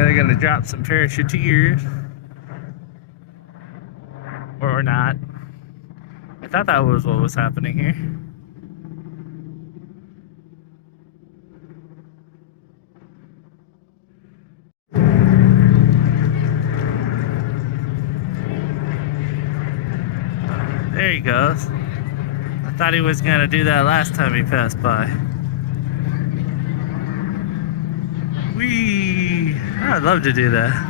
They're gonna drop some parachuteers. Or not. I thought that was what was happening here. There he goes. I thought he was gonna do that last time he passed by. Whee! I'd love to do that.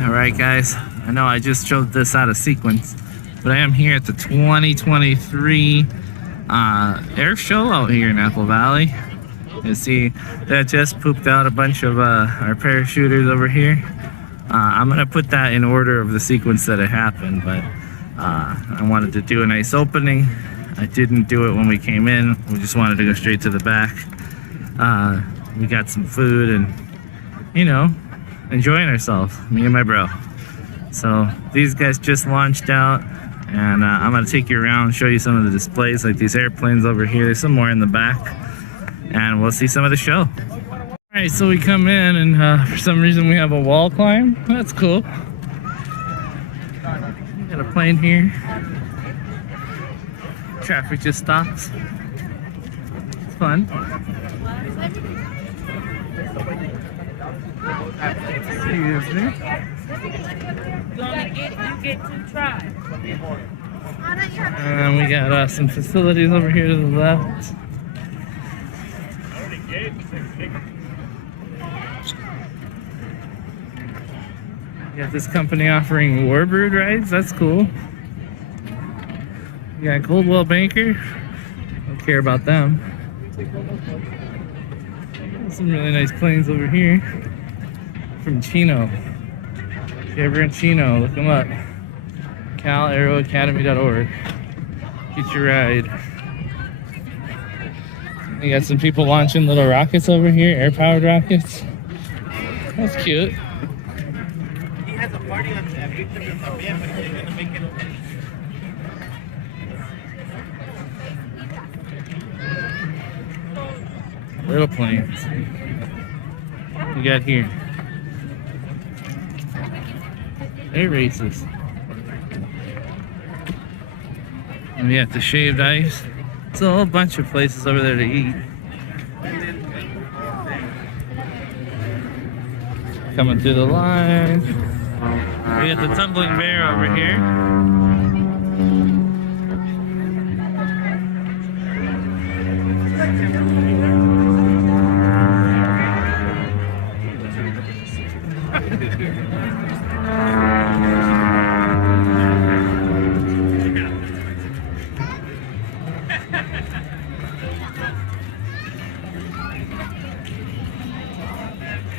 Alright guys, I know I just showed this out of sequence, but I am here at the 2023 air show out here in Apple Valley. You see that just pooped out a bunch of our parachuters over here. I'm gonna put that in order of the sequence that it happened, but I wanted to do a nice opening. I didn't do it when we came in. We just wanted to go straight to the back. We got some food and, you know, enjoying ourselves, me and my bro. So these guys just launched out, and I'm gonna take you around and show you some of the displays, like these airplanes over here. There's some more in the back, and we'll see some of the show. All right, so we come in, and for some reason we have a wall climb. That's cool. Got a plane here. Traffic just stops. It's fun. Excuse me. You get to try. And we got some facilities over here to the left. We got this company offering Warbird rides. That's cool. We got Coldwell Banker. Don't care about them. Some really nice planes over here from Chino. If you're ever in Chino, look them up. CalAeroAcademy.org. Get your ride. You got some people launching little rockets over here, air-powered rockets. That's cute. He has a party on the beach también, but he's gonna make it. Little planes. We got here. Air races. And we got the shaved ice. It's a whole bunch of places over there to eat. Coming through the line. We got the tumbling bear over here.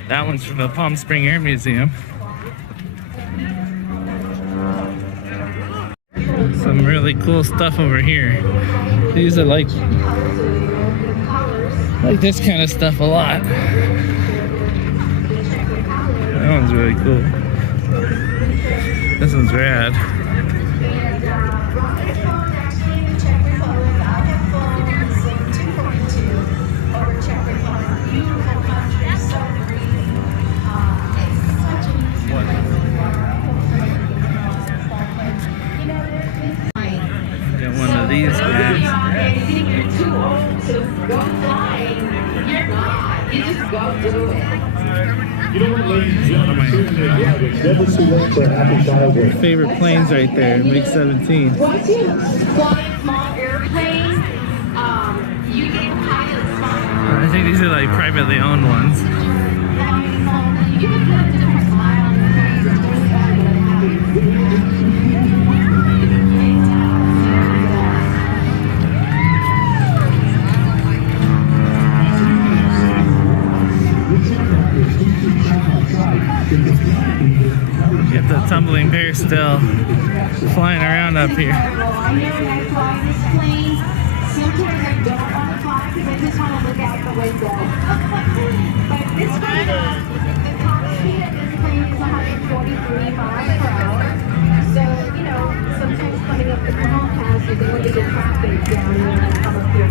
That one's from the Palm Spring Air Museum. Some really cool stuff over here. These are like this kind of stuff a lot. That one's really cool. This one's rad. Got one of these guys. Favorite planes right there, MiG 17. Once you fly a small airplane, you get pilot sponsor. I think these are like privately owned ones. You can put a different smile on your face. Get the tumbling bear still flying around up here. I know when I fly this plane, sometimes I don't want to fly because I just want to look out the window. But this plane, the top speed of this plane is 143 miles per hour. So, you know, sometimes coming up the Palm Pass, you can look at the traffic down here on the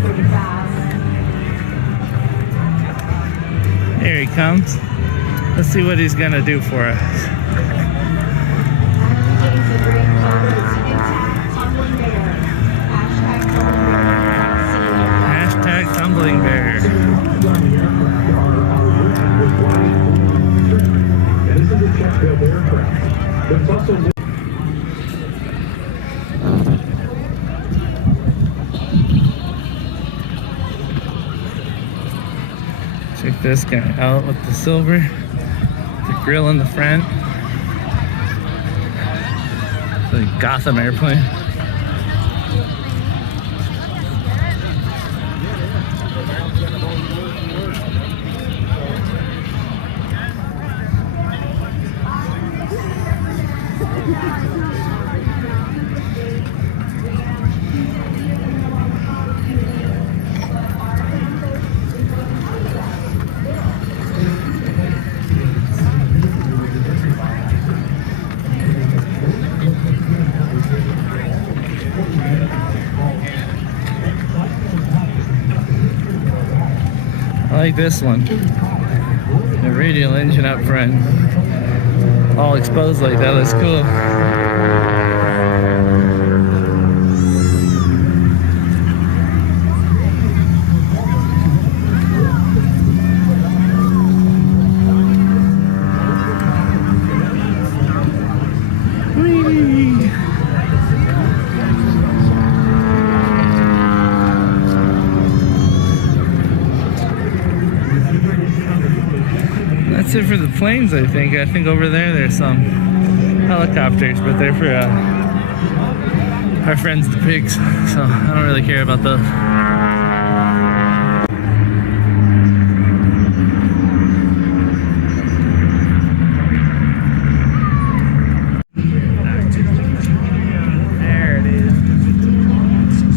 he comes. Let's see what he's gonna do for us. Hashtag tumbling bear. This is a jet-built aircraft. There's also check this guy out with the silver, the grill in the front. It's like Gotham airplane. I like this one. The radial engine up front. All exposed like that, that's cool. Whee! That's it for the planes, I think. I think over there there's some helicopters, but they're for our friends the pigs, so I don't really care about those. There it is.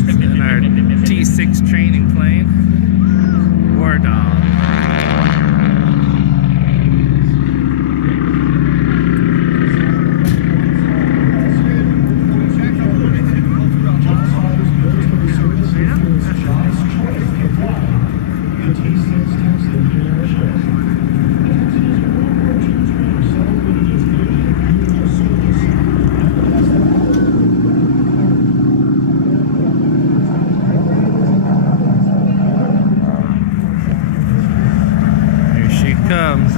And our T6 training plane. War Dog. Comes.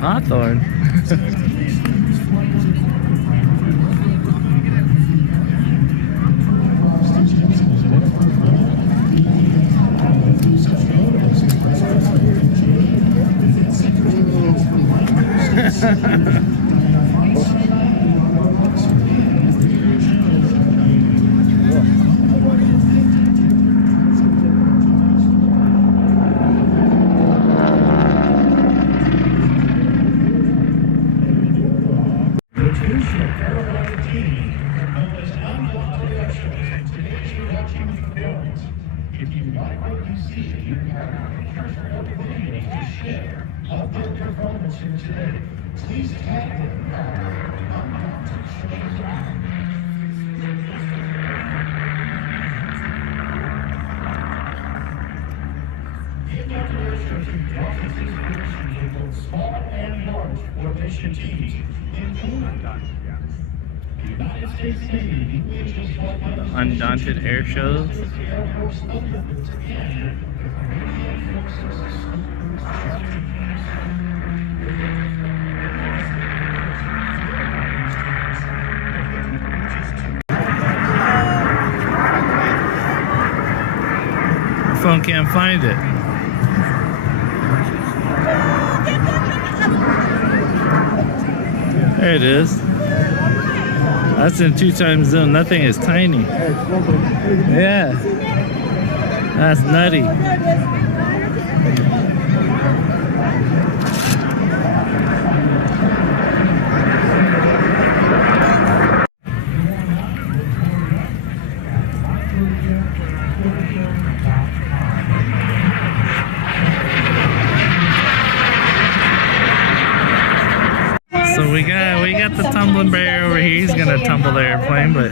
Hawthorne. If you like what you see, you have a personal opinion to share of their performance here today. Please tag them on social media. Small and large formation teams, including United States Navy, which is Undaunted Air Shows. My phone can't find it. There it is. That's in 2x zoom. That thing is tiny. Yeah. That's nutty. So we got the tumbling bear over here. He's gonna tumble the airplane, but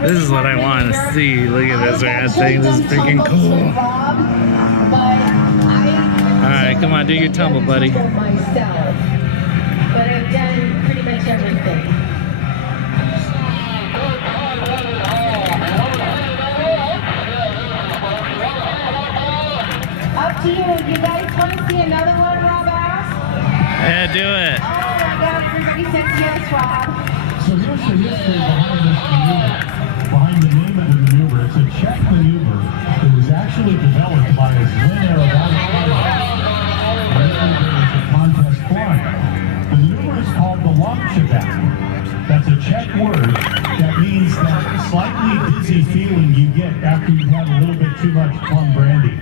this is what I want to see. Look at this rad thing. This is freaking cool. Alright, come on, do your tumble, buddy. But I've done pretty much everything. Up to you. You guys want to see another one, Rob asked? Yeah, do it. Oh my God, everybody says yes, Rob. So here's the history behind this maneuver. Behind the name of the maneuver, it's a check maneuver that was actually developed by a Slim aerobatic contest flying. The maneuver is called the launch-a-back. That's a Czech word that means that slightly dizzy feeling you get after you've had a little bit too much plum brandy.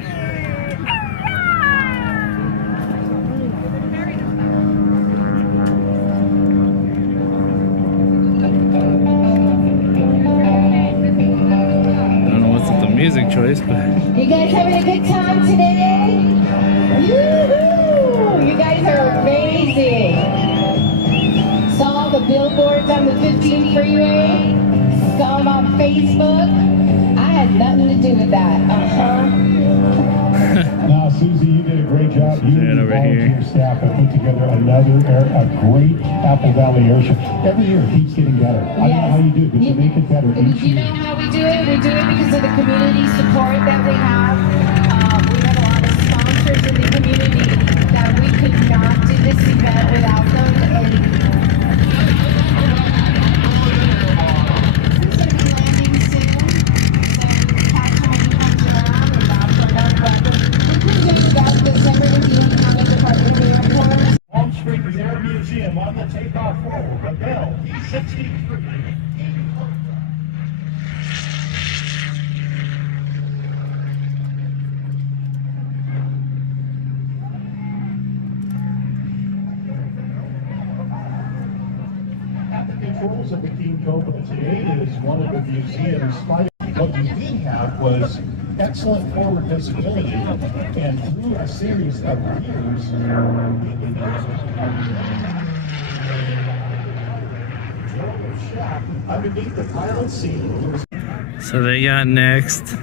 Music choice, but You guys having a good time today? Woo-hoo! You guys are amazing. Saw the billboards on the 15 freeway. Saw them on Facebook. I had nothing to do with that. Now, Susie, you did a great job. You and the volunteer staff have put together a great Apple Valley air show. Every year it keeps getting better. I don't know how you do it, but you make it better each You year. know how we do it? We do it because of the community support that we have. We have a lot of sponsors in the community that we could not do this event without them. And this is going to be landing soon. So catch them when he comes around. And that's what I'm December with the County Department of the Airport. Palm Springs Air Museum on the takeoff roll. The Bell D-63. At the controls of the King Cobra today is one of the museum's finest. What you did have was excellent forward visibility, and through a series of years, underneath the pilot seat. so they got next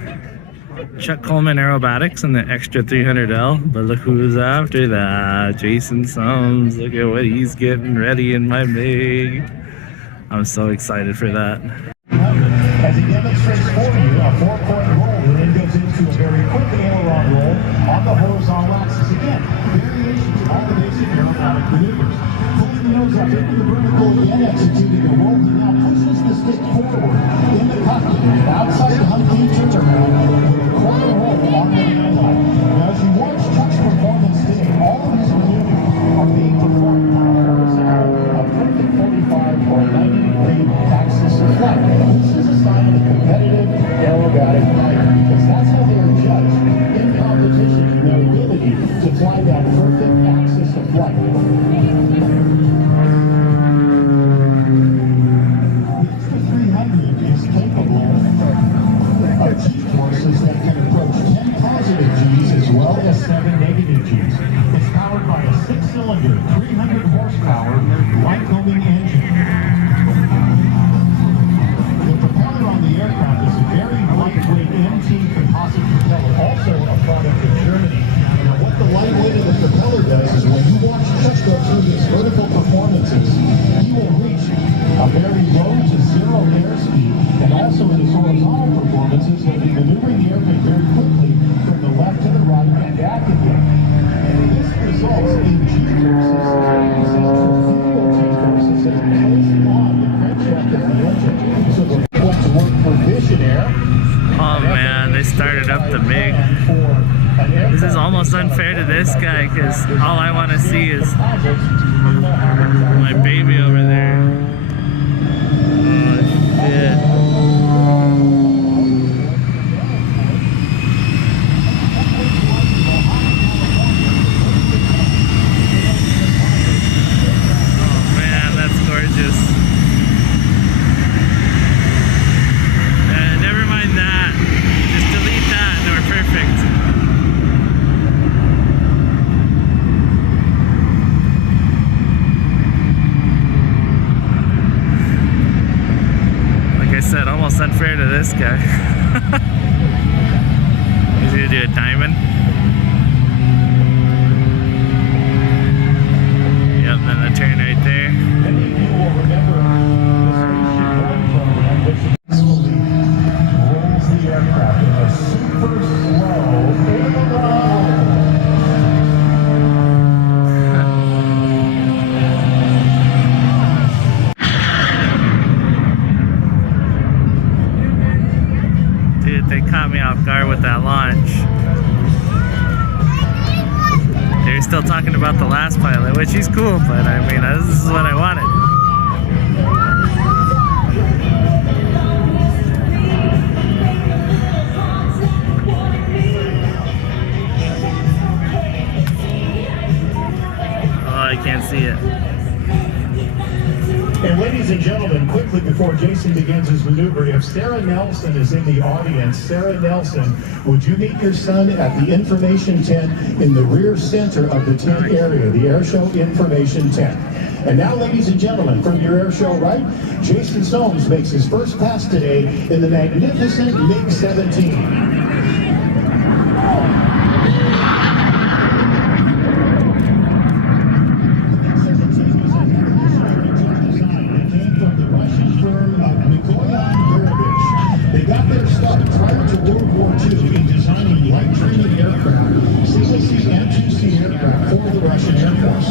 Chuck Coleman Aerobatics and the Extra 300L, but look who's after that. Jason Sums. Look at what he's getting ready in my MiG. I'm so excited for that. As he demonstrates for you a 4-point roll that then goes into a very quick aileron roll on the horizontal axis. Again, variations of all the basic aerobatic maneuvers. Pulling the nose up into the vertical again, executing a roll that now pushes the stick forward in the cockpit. Outside the Humvee turnaround with a quarter roll on the airline. Now as you watch Chuck's performance today, all of his maneuvers are being performed on a horizontal, a perfect 45 or 90-degree axis of flight. This is a sign of a competitive aerobatic fighter, because that's how they're judged in competition, their ability to fly that perfect axis of flight. The Extra 300 is capable of G-forces that can approach 10 positive Gs as well as 7 negative Gs. It's powered by a 6-cylinder, 300 horsepower, Lycoming engine. The propeller on the aircraft is a very lightweight MT composite propeller, also a product of Germany. Now, what the lightweight of the propeller does is when you watch Chuck go through his vertical performances, he will reach a very low to zero airspeed, and also in his horizontal performances, he'll be maneuvering the airplane very quickly from the left to the right and back again. And this results in G-forces, these centrifugal G-forces that are placed on the crankshaft of the engine. So the point to work for Visionaire. Oh man, they started up the MiG. This is almost unfair to this guy because all I want to see is my baby over there. Oh, of this guy. He's gonna do a diamond. Yep, then the turn right there. Many of you will remember the Spaceship One program, which successfully rolls the aircraft in a super slow aileron. Dude, they caught me off guard with that launch. They're still talking about the last pilot, which is cool, but I mean, this is what I wanted. Oh, I can't see it. And ladies and gentlemen, quickly before Jason begins his maneuver, if Sarah Nelson is in the audience, Sarah Nelson, would you meet your son at the information tent in the rear center of the tent area, the airshow information tent. And now, ladies and gentlemen, from your airshow right, Jason Soames makes his first pass today in the magnificent MiG-17. They got their start prior to World War II in designing light training aircraft, single-seat and two-seat aircraft for the Russian Air Force.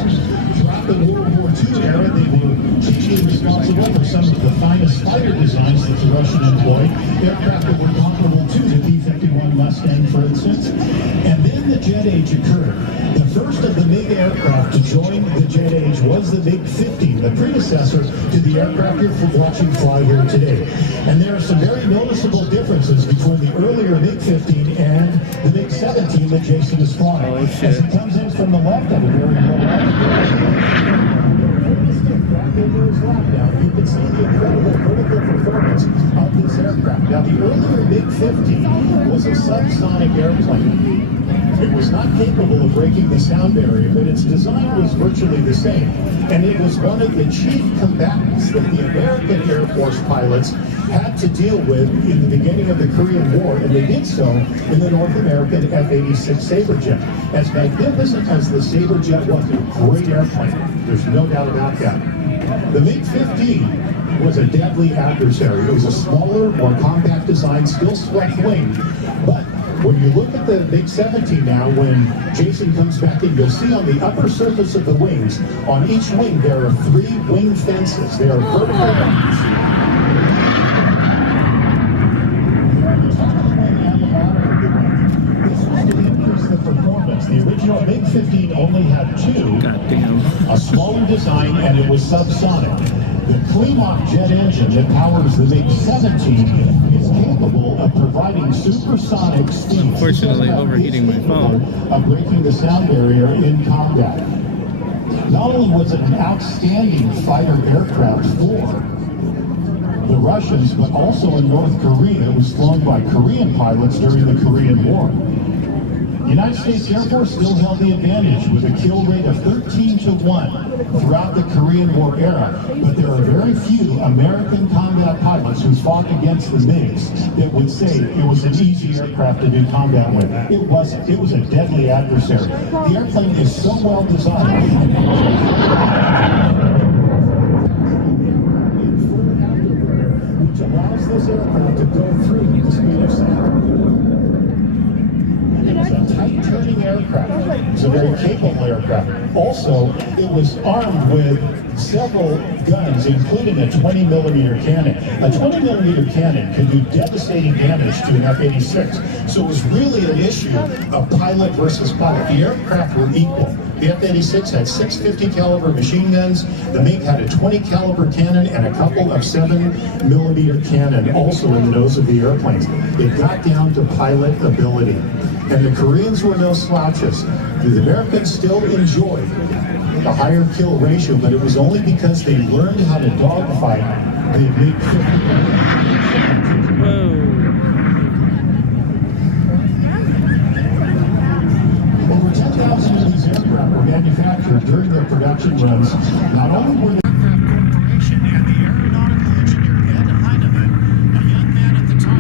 Throughout the World War II era, they were chiefly responsible for some of the finest fighter designs that the Russian employed, aircraft that were comparable to the B-51 Mustang, for instance. And then the jet age occurred. The first of the MiG aircraft to join the jet age was the MiG-15, the predecessor to the aircraft you're watching fly here today. And there are some very noticeable differences between the earlier MiG-15 and the MiG-17 that Jason is flying. Oh, shit. As it comes in from the left at a very low altitude, you can see the incredible vertical performance of this aircraft. Now, the earlier MiG-15 was a subsonic airplane. It was not capable of breaking the sound barrier, but its design was virtually the same. And it was one of the chief combatants that the American Air Force pilots had to deal with in the beginning of the Korean War, and they did so in the North American F-86 Saberjet. As magnificent as the Saberjet was, a great airplane, there's no doubt about that. The MiG-15 was a deadly adversary. It was a smaller, more compact design, still swept wing, but when you look at the MiG-17 now, when Jason comes back in, you'll see on the upper surface of the wings, on each wing, there are 3 wing fences. They are vertical wings. This was to increase the performance. The original MiG-15 only had 2, a smaller design, and it was subsonic. The Klimock jet engine that powers the MiG-17 is capable of providing supersonic speeds. Unfortunately, overheating my phone. Of breaking the sound barrier in combat. Not only was it an outstanding fighter aircraft for the Russians, but also in North Korea. It was flown by Korean pilots during the Korean War. The United States Air Force still held the advantage with a kill rate of 13-1 throughout the Korean War era, but there are very few American combat pilots who fought against the MiGs that would say it was an easy aircraft to do combat with. It wasn't. It was a deadly adversary. The airplane is so well designed. Which allows this aircraft to go through the speed of sound. It was a tight turning aircraft. It was a very capable aircraft. Also, it was armed with several guns, including a 20mm cannon. A 20mm cannon can do devastating damage to an F-86. So it was really an issue of pilot versus pilot. The aircraft were equal. The F-86 had 650 caliber machine guns. The MiG had a 20 caliber cannon and a couple of 7mm cannon also in the nose of the airplanes. It got down to pilot ability. And the Koreans were no slouches. The Americans still enjoyed a higher kill ratio, but it was only because they learned how to dogfight the MiG-15. Over 10,000 of these aircraft were manufactured during their production runs. Not only were they aircraft corporation and the aeronautical engineer Ed Heinemann, a young man at the time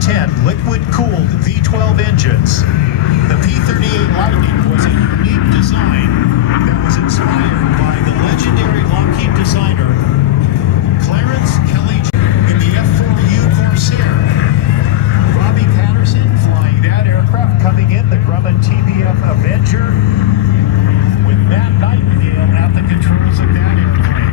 110 liquid-cooled V12 engines. The P-38 Lightning was a unique design that was inspired by the legendary Lockheed designer Clarence Kelly in the F-4U Corsair. Robbie Patterson flying that aircraft, coming in the Grumman TBF Avenger with Matt Nightingale at the controls of that airplane.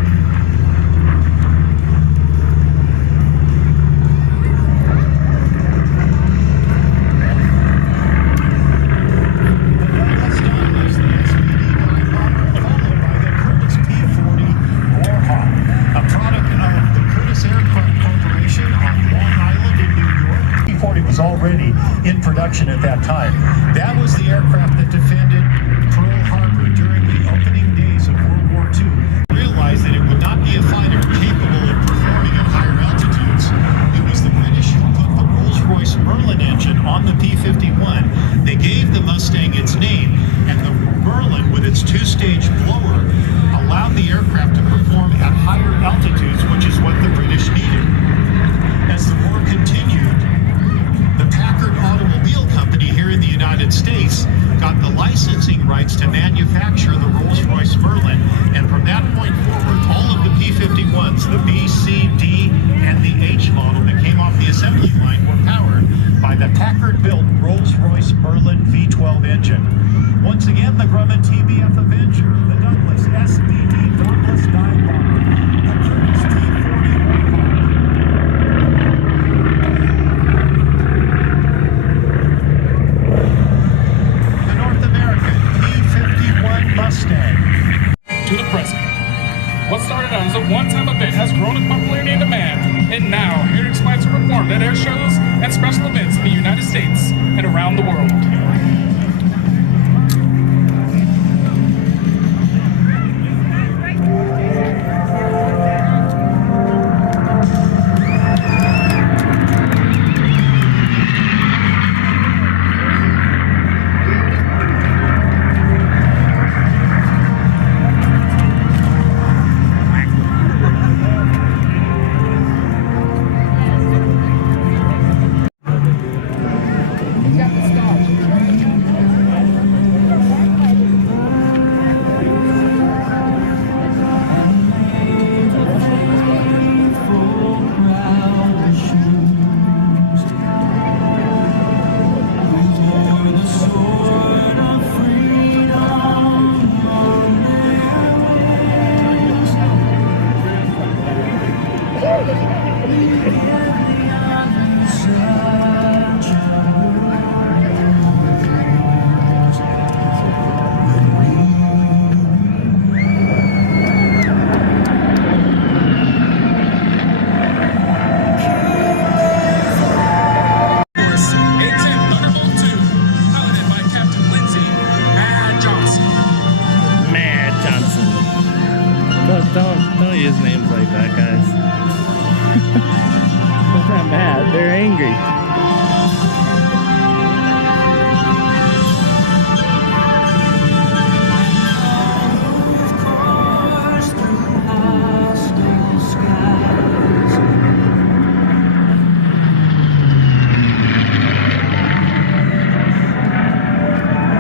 Was already in production at that time. That was the aircraft that defended Pearl Harbor during the opening days of World War II. Realized that it would not be a fighter capable of performing at higher altitudes. It was the British who put the Rolls-Royce Merlin engine on the P-51. They gave the Mustang its name, and the Merlin, with its two-stage blower, allowed the aircraft to perform at higher altitudes, which is what the British needed. As the war continued, the Packard Automobile Company here in the United States got the licensing rights to manufacture the Rolls-Royce Merlin, and from that point forward, all of the P-51s, the B, C, D, and the H model that came off the assembly line were powered by the Packard-built Rolls-Royce Merlin V12 engine. Once again, the Grumman TBF Avenger, the Douglas SBD Douglas Dive Bomber, the Curtiss T-40 Warhawk. Mustang. To the present. What started out as a one-time event has grown in popularity and demand, and now heritage flights are performed at air shows and special events in the United States and around the world. Don't use names like that, guys. They're not mad, they're angry.